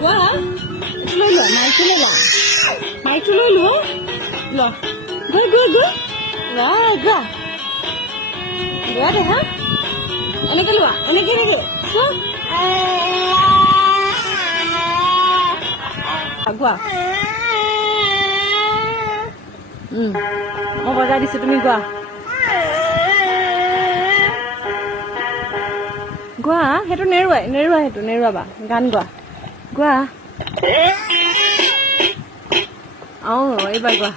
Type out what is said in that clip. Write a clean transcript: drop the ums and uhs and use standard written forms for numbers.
গোৱা লৈ লোৱা মাইকটো লৈ লোৱা মাইকটো লৈ লোৱা ল গৈ গৈ গৈ গোৱা গোৱা দে হা এনেকে লোৱা এনেকে চোৱা গোৱা মই বজাই দিছো তুমি গোৱা গোৱা সেইটো নেৰুৱা সেইটো নেৰুৱাবা গান গোৱা এইবাৰ গোৱা